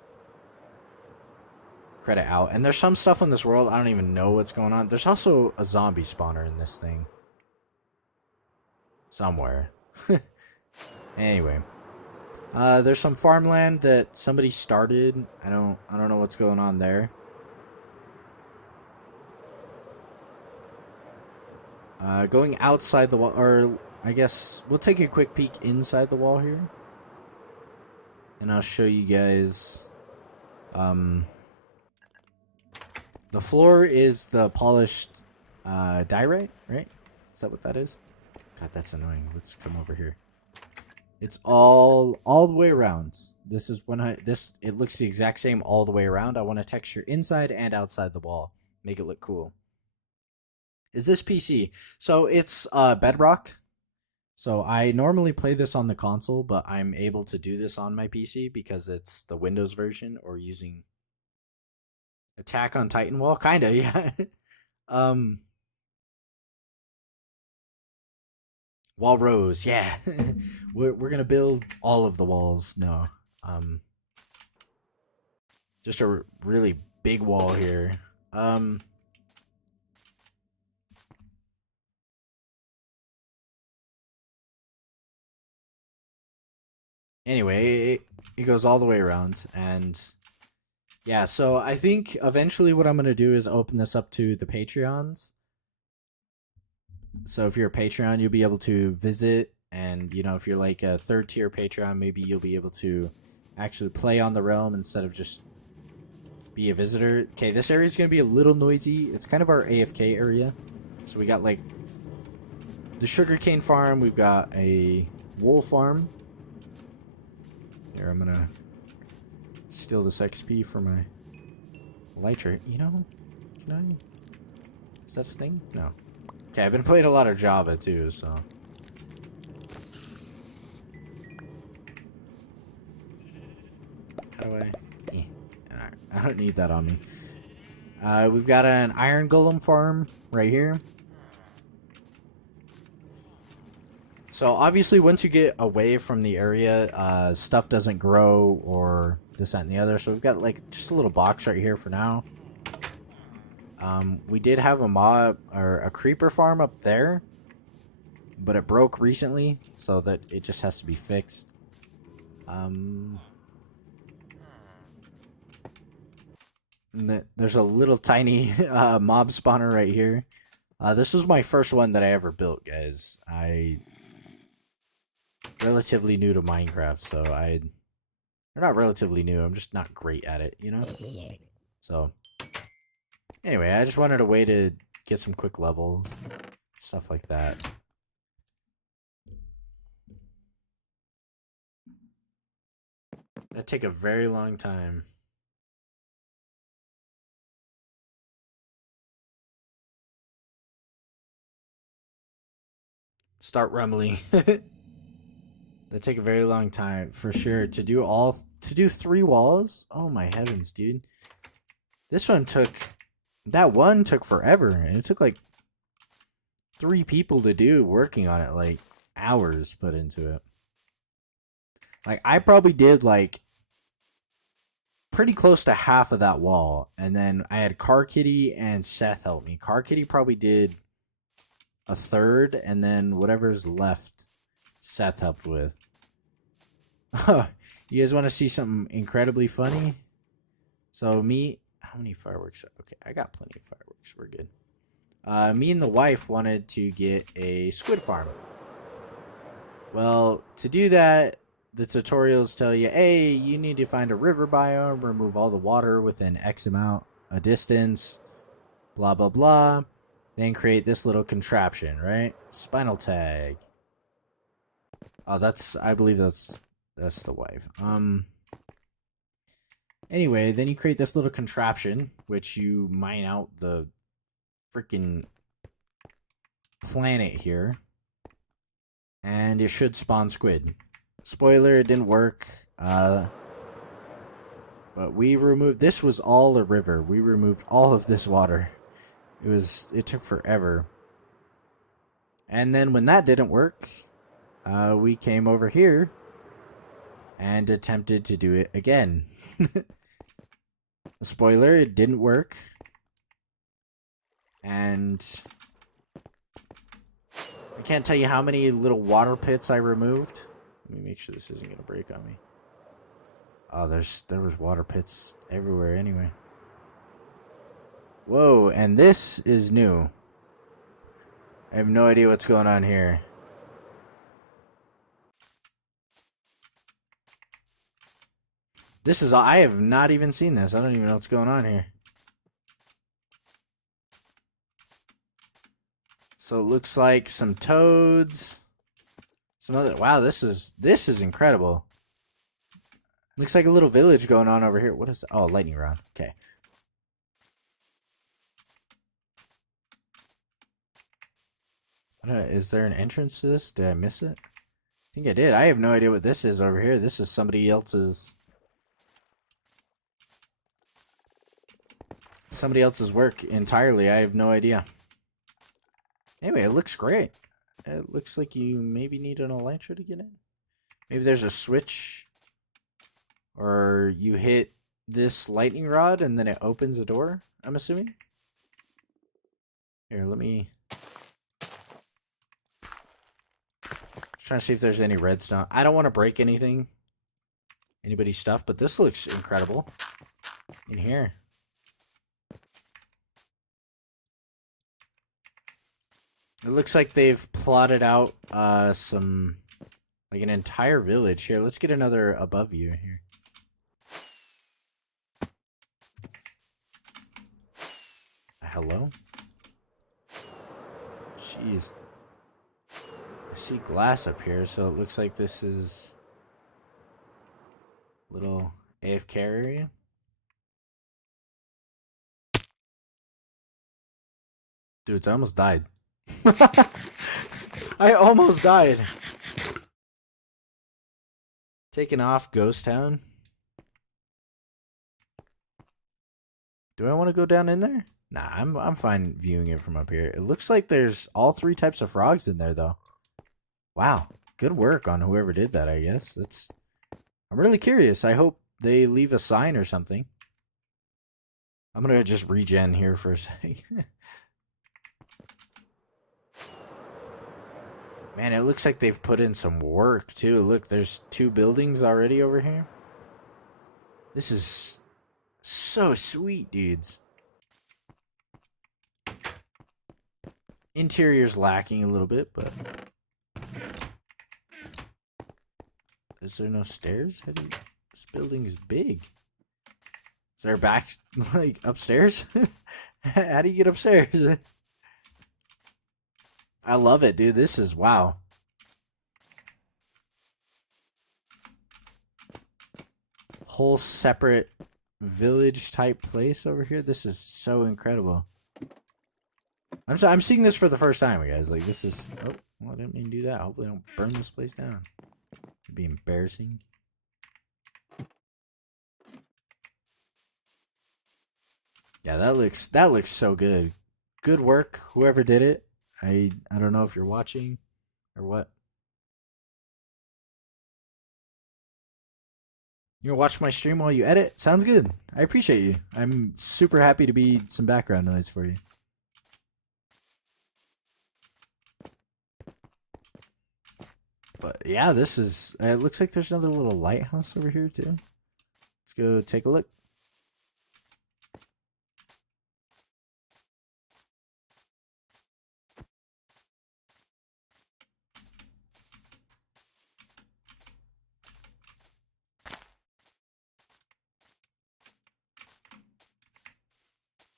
credit out. And there's some stuff in this world I don't even know what's going on. There's also a zombie spawner in this thing somewhere. Anyway, there's some farmland that somebody started. I don't know what's going on there. Going outside the wall, or I guess we'll take a quick peek inside the wall here, and I'll show you guys. The floor is the polished diorite, right? Is that what that is? God, that's annoying. Let's come over here. It's all the way around. This is it looks the exact same all the way around. I want to texture inside and outside the wall. Make it look cool. Is this PC? So it's Bedrock. So I normally play this on the console, but I'm able to do this on my PC because it's the Windows version, or using Attack on Titan wall, kinda, yeah. Wall rows, yeah. we're gonna build all of the walls. No, just a really big wall here. Anyway, it goes all the way around, and yeah, so I think eventually what I'm going to do is open this up to the Patreons. So if you're a Patreon, you'll be able to visit, and, you know, if you're like a third tier Patreon, maybe you'll be able to actually play on the realm instead of just be a visitor. Okay, this area is going to be a little noisy. It's kind of our AFK area. So we got like the sugarcane farm, we've got a wool farm. Here, I'm going to steal this XP for my elytra. You know, can I? Is that a thing? No. Okay, I've been playing a lot of Java too, so. How do I? I don't need that on me. We've got an iron golem farm right here. So obviously, once you get away from the area, stuff doesn't grow or this, that, and the other. So we've got like just a little box right here for now. We did have a mob or a creeper farm up there, but it broke recently, so that it just has to be fixed. There's a little tiny mob spawner right here. This was my first one that I ever built, guys. I relatively new to Minecraft, so they're not relatively new. I'm just not great at it, you know. So anyway, I just wanted a way to get some quick levels, stuff like that. That'd take a very long time. Start rumbling. That'd take a very long time for sure to do 3 walls. Oh my heavens, dude! This one took forever, and it took like 3 people to do working on it, like hours put into it. Like I probably did like pretty close to half of that wall, and then I had Car Kitty and Seth help me. Car Kitty probably did a third, and then whatever's left, Seth helped with. You guys want to see something incredibly funny? So how many fireworks? Okay, I got plenty of fireworks. We're good. Me and the wife wanted to get a squid farm. Well, to do that, the tutorials tell you, hey, you need to find a river biome, remove all the water within X amount a distance, blah blah blah. Then create this little contraption, right? Spinal tag. Oh, I believe that's the wife. Anyway, then you create this little contraption, which you mine out the freaking planet here, and it should spawn squid. Spoiler, it didn't work. But we removed. This was all a river. We removed all of this water. It took forever. And then when that didn't work, we came over here and attempted to do it again. Spoiler, it didn't work. And I can't tell you how many little water pits I removed. Let me make sure this isn't gonna break on me. Oh, there was water pits everywhere anyway. Whoa, and this is new. I have no idea what's going on here. I have not even seen this. I don't even know what's going on here. So it looks like some toads. Some other, wow, this is incredible. Looks like a little village going on over here. What is that? Oh, lightning rod. Okay. Is there an entrance to this? Did I miss it? I think I did. I have no idea what this is over here. This is somebody else's work entirely. I have no idea. Anyway, it looks great. It looks like you maybe need an elytra to get in. Maybe there's a switch, or you hit this lightning rod and then it opens a door, I'm assuming. Here, let me... Just trying to see if there's any redstone. I don't want to break anybody's stuff, but this looks incredible in here. It looks like they've plotted out some, like an entire village here. Let's get another above view here. Hello? Jeez. I see glass up here, so it looks like this is a little AFK area. Dude, I almost died. I almost died. Taking off Ghost Town. Do I want to go down in there? Nah, I'm fine viewing it from up here. It looks like there's all 3 types of frogs in there though. Wow, good work on whoever did that, I guess. I'm really curious. I hope they leave a sign or something. I'm gonna just regen here for a second. Man, it looks like they've put in some work too. Look, there's 2 buildings already over here. This is So sweet, dudes. Interior's lacking a little bit, but is there no stairs? This building's big. Is there a back, like, upstairs? How do you get upstairs? I love it, dude. This is wow. Whole separate village type place over here. This is so incredible. I'm seeing this for the first time, guys. Like, this is. Oh, well, I didn't mean to do that. Hopefully, I don't burn this place down. It'd be embarrassing. Yeah, that looks so good. Good work, whoever did it. I don't know if you're watching or what. You gonna watch my stream while you edit? Sounds good. I appreciate you. I'm super happy to be some background noise for you. But yeah, this is. It looks like there's another little lighthouse over here too. Let's go take a look.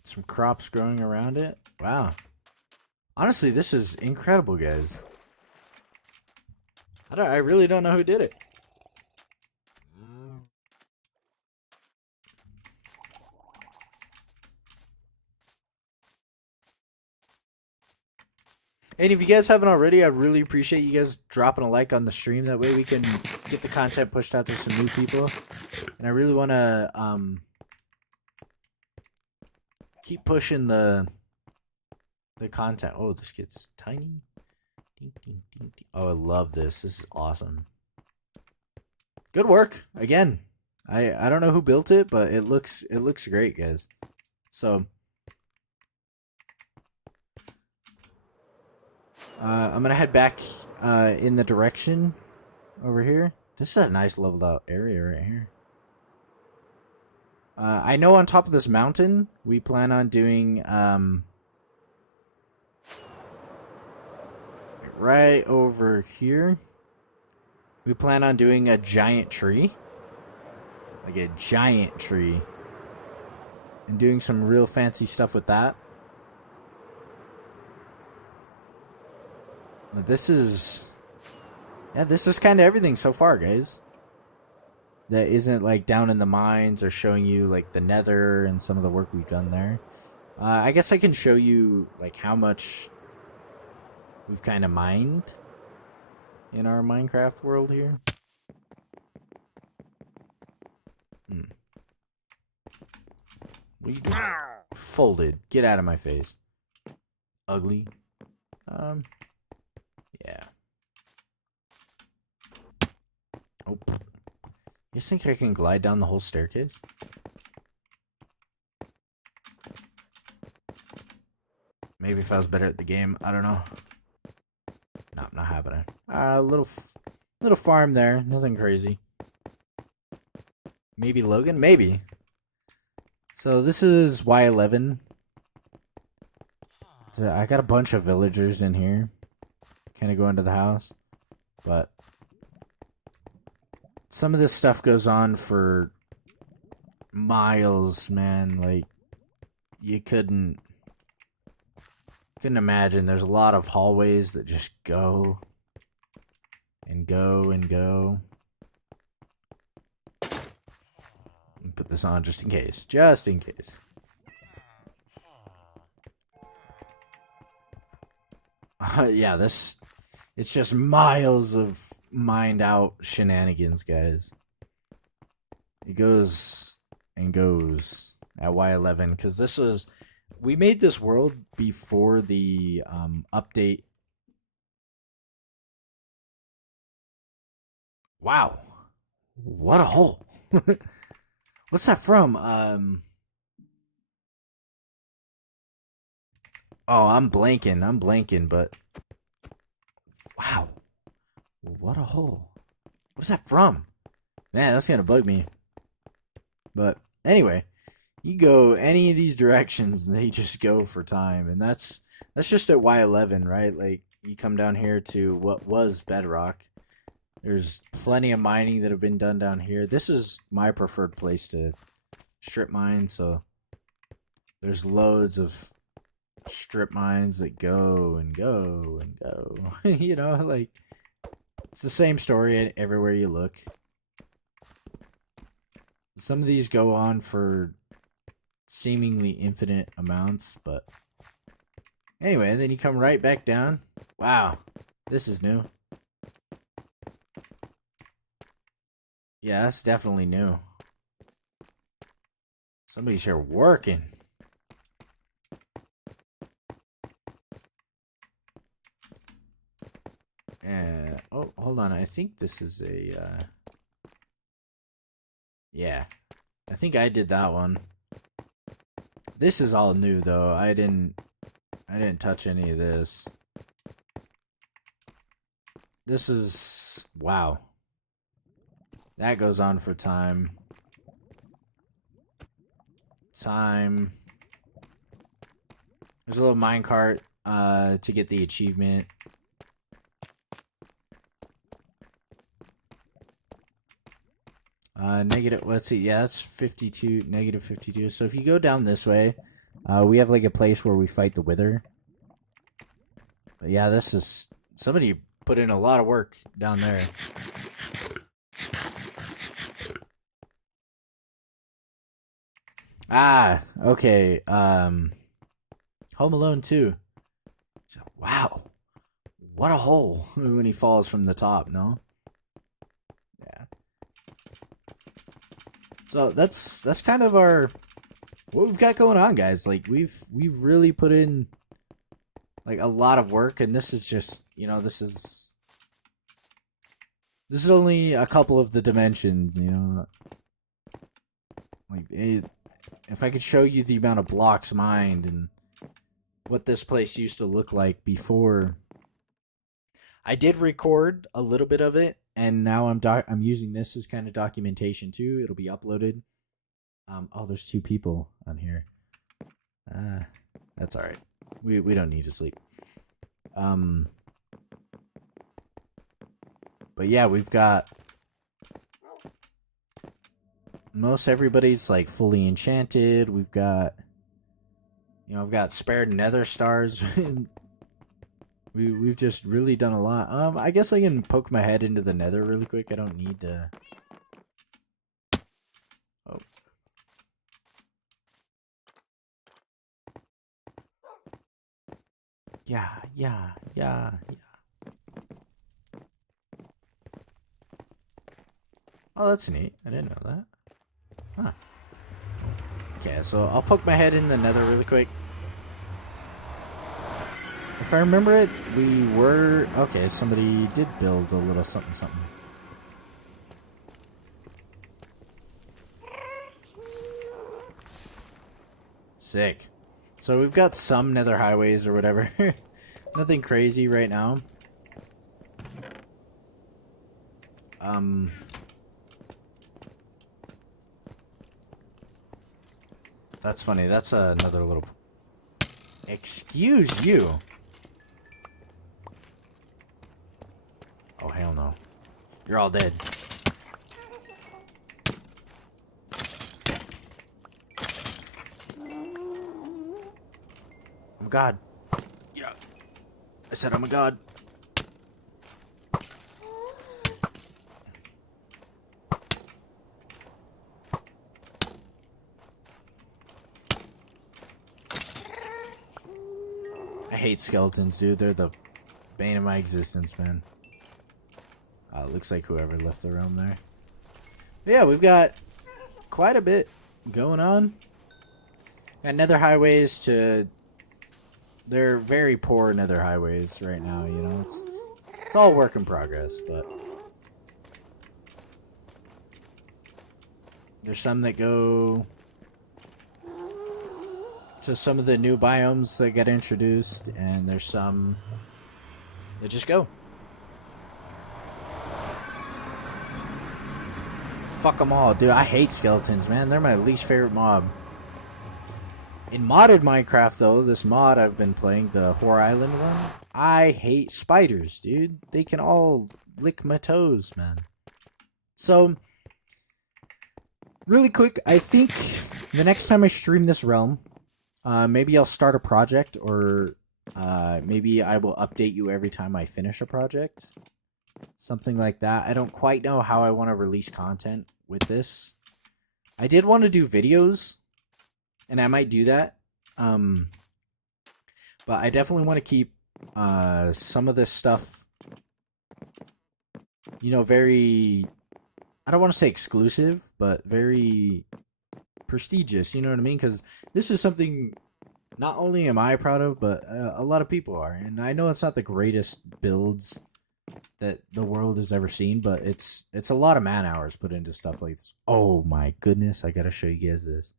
Some crops growing around it. Wow. Honestly, this is incredible, guys. I really don't know who did it. And if you guys haven't already, I really appreciate you guys dropping a like on the stream. That way we can get the content pushed out to some new people. And I really want to keep pushing the content. Oh, this kid's tiny. Ding, ding, ding, ding. Oh, I love this. This is awesome. Good work again. I don't know who built it, but it looks great, guys. So I'm gonna head back in the direction over here. This is a nice leveled out area right here. I know on top of this mountain we plan on doing right over here. We plan on doing a giant tree. Like a giant tree. And doing some real fancy stuff with that. But this is... Yeah, this is kind of everything so far, guys. That isn't like down in the mines or showing you like the nether and some of the work we've done there. I guess I can show you like how much we've kind of mined in our Minecraft world here. What are you doing? Folded. Get out of my face. Ugly. Yeah. Oh. You think I can glide down the whole staircase? Maybe if I was better at the game. I don't know. No, not happening. Little farm there. Nothing crazy. Maybe Logan? Maybe. So this is Y11. So I got a bunch of villagers in here. Kind of go into the house. But some of this stuff goes on for miles, man. Like, you couldn't imagine. There's a lot of hallways that just go and go and go. Put this on just in case. Just in case. Yeah, it's just miles of mined out shenanigans, guys. It goes and goes at Y11 because we made this world before the update. Wow, what a hole! What's that from? Oh, I'm blanking, but wow, what a hole! What's that from? Man, that's gonna bug me. But anyway, You go any of these directions, and they just go for time, and that's just at Y11, right? Like you come down here to what was Bedrock. There's plenty of mining that have been done down here. This is my preferred place to strip mine, so there's loads of strip mines that go and go and go. You know, like it's the same story everywhere you look. Some of these go on for seemingly infinite amounts, but anyway, then you come right back down. Wow, this is new. Yeah, that's definitely new. Somebody's here working. Oh, hold on. I think this is a, yeah. I think I did that one. This is all new, though. I didn't touch any of this. This is, wow. That goes on for time. There's a little minecart to get the achievement. Negative, let's see, yeah, that's 52, negative 52. So if you go down this way, we have like a place where we fight the Wither. But yeah, this is, somebody put in a lot of work down there. Ah, okay. Home Alone 2. So, wow. What a hole when he falls from the top, no? Yeah. So that's kind of our what we've got going on, guys. Like we've really put in like a lot of work, and this is just, you know, this is only a couple of the dimensions, you know. Like if I could show you the amount of blocks mined and what this place used to look like before. I did record a little bit of it, and now I'm using this as kind of documentation too. It'll be uploaded. Oh, there's 2 people on here. That's all right. We don't need to sleep. But yeah, we've got most everybody's like fully enchanted. We've got, you know, I've got spared nether stars. We've just really done a lot. I guess I can poke my head into the nether really quick. I don't need to. Oh. Yeah. Oh, that's neat. I didn't know that. Huh. Okay, so I'll poke my head in the nether really quick. If I remember it, we were... Okay, somebody did build a little something. Sick. So we've got some nether highways or whatever. Nothing crazy right now. That's funny. That's another little... Excuse you. Oh, hell no. You're all dead. I'm a god. Yeah. I said I'm a god. I hate skeletons, dude. They're the bane of my existence, man. Looks like whoever left the realm there. But yeah, we've got quite a bit going on. Got nether highways to... They're very poor nether highways right now, you know. It's all work in progress, but... There's some that go... to some of the new biomes that get introduced, and there's some that just go. Fuck them all, dude. I hate skeletons, man. They're my least favorite mob. In modded Minecraft, though, this mod I've been playing, the Whore Island one, I hate spiders, dude. They can all lick my toes, man. So, really quick, I think the next time I stream this realm, maybe I'll start a project, or maybe I will update you every time I finish a project. Something like that. I don't quite know how I want to release content with this. I did want to do videos, and I might do that. But I definitely want to keep some of this stuff, very, I don't want to say exclusive, but very prestigious, you know what I mean? Because this is something not only am I proud of, but a lot of people are. And I know it's not the greatest builds that the world has ever seen, but it's a lot of man hours put into stuff like this. Oh my goodness, I gotta show you guys this.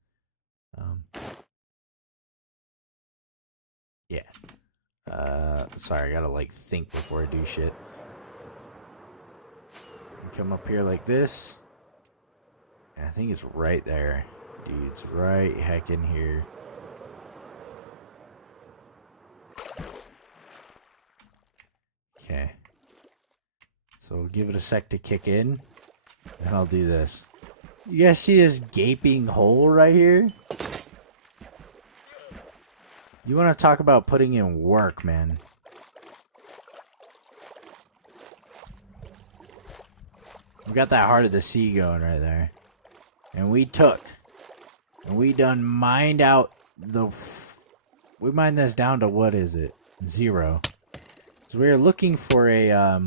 Yeah. Sorry, I gotta think before I do shit. Come up here like this. And I think it's right there. Dude, it's right heck in here. Okay. So we'll give it a sec to kick in. And I'll do this. You guys see this gaping hole right here? You want to talk about putting in work, man. We got that heart of the sea going right there. And we done mined out we mined this down to, what is it? 0. So we're looking for a,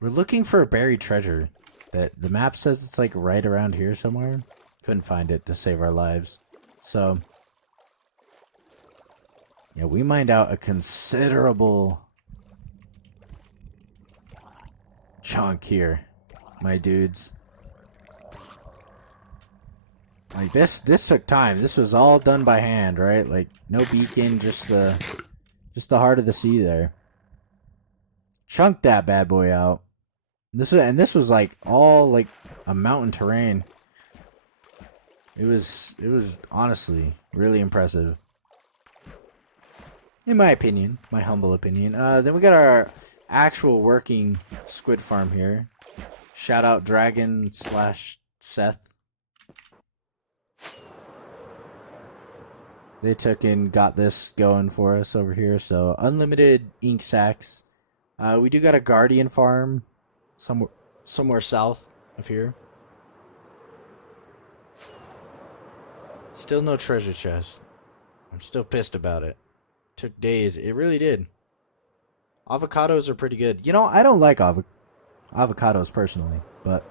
we're looking for a buried treasure that the map says it's like right around here somewhere. Couldn't find it to save our lives. So, yeah, we mined out a considerable chunk here, my dudes. Like this took time. This was all done by hand, right? Like no beacon, just the heart of the sea there. Chunked that bad boy out. This was like all like a mountain terrain. It was honestly really impressive. In my opinion, my humble opinion. Then we got our actual working squid farm here. Shout out Dragon/Seth. They took and got this going for us over here. So unlimited ink sacks. We do got a guardian farm somewhere south of here. Still no treasure chest. I'm still pissed about it. Took days. It really did. Avocados are pretty good. You know, I don't like avocados personally, but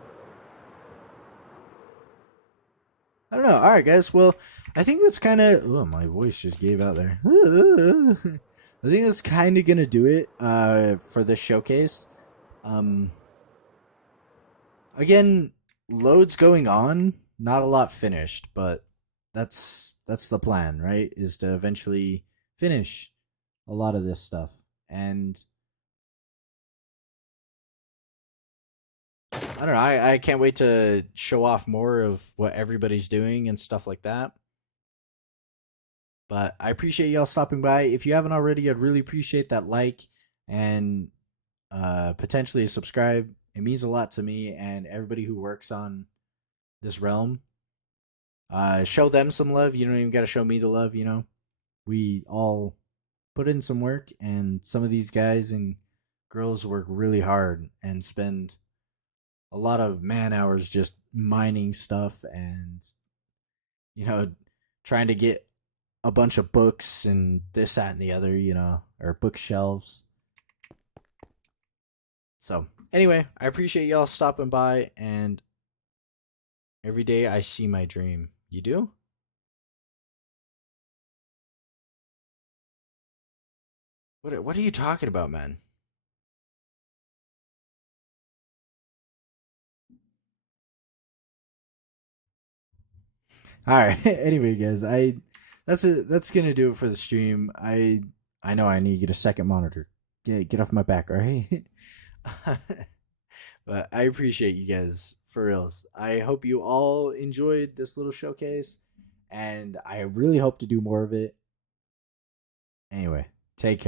I don't know. All right, guys. Well, I think that's kind of... Oh, my voice just gave out there. I think that's kind of going to do it for this showcase. Again, loads going on. Not a lot finished, but that's the plan, right? Is to eventually finish a lot of this stuff. And I don't know, I can't wait to show off more of what everybody's doing and stuff like that. But I appreciate y'all stopping by. If you haven't already, I'd really appreciate that like and potentially a subscribe. It means a lot to me and everybody who works on this realm. Show them some love. You don't even got to show me the love, you know. We all put in some work, and some of these guys and girls work really hard and spend a lot of man hours just mining stuff and, you know, trying to get a bunch of books and this, that, and the other, you know, or bookshelves. So, anyway, I appreciate y'all stopping by, and every day I see my dream. You do? What are you talking about, man? All right. Anyway, guys, that's gonna do it for the stream. I know I need to get a second monitor. Get off my back, all right? But But I appreciate you guys for reals. I hope you all enjoyed this little showcase, and I really hope to do more of it. Anyway, take care.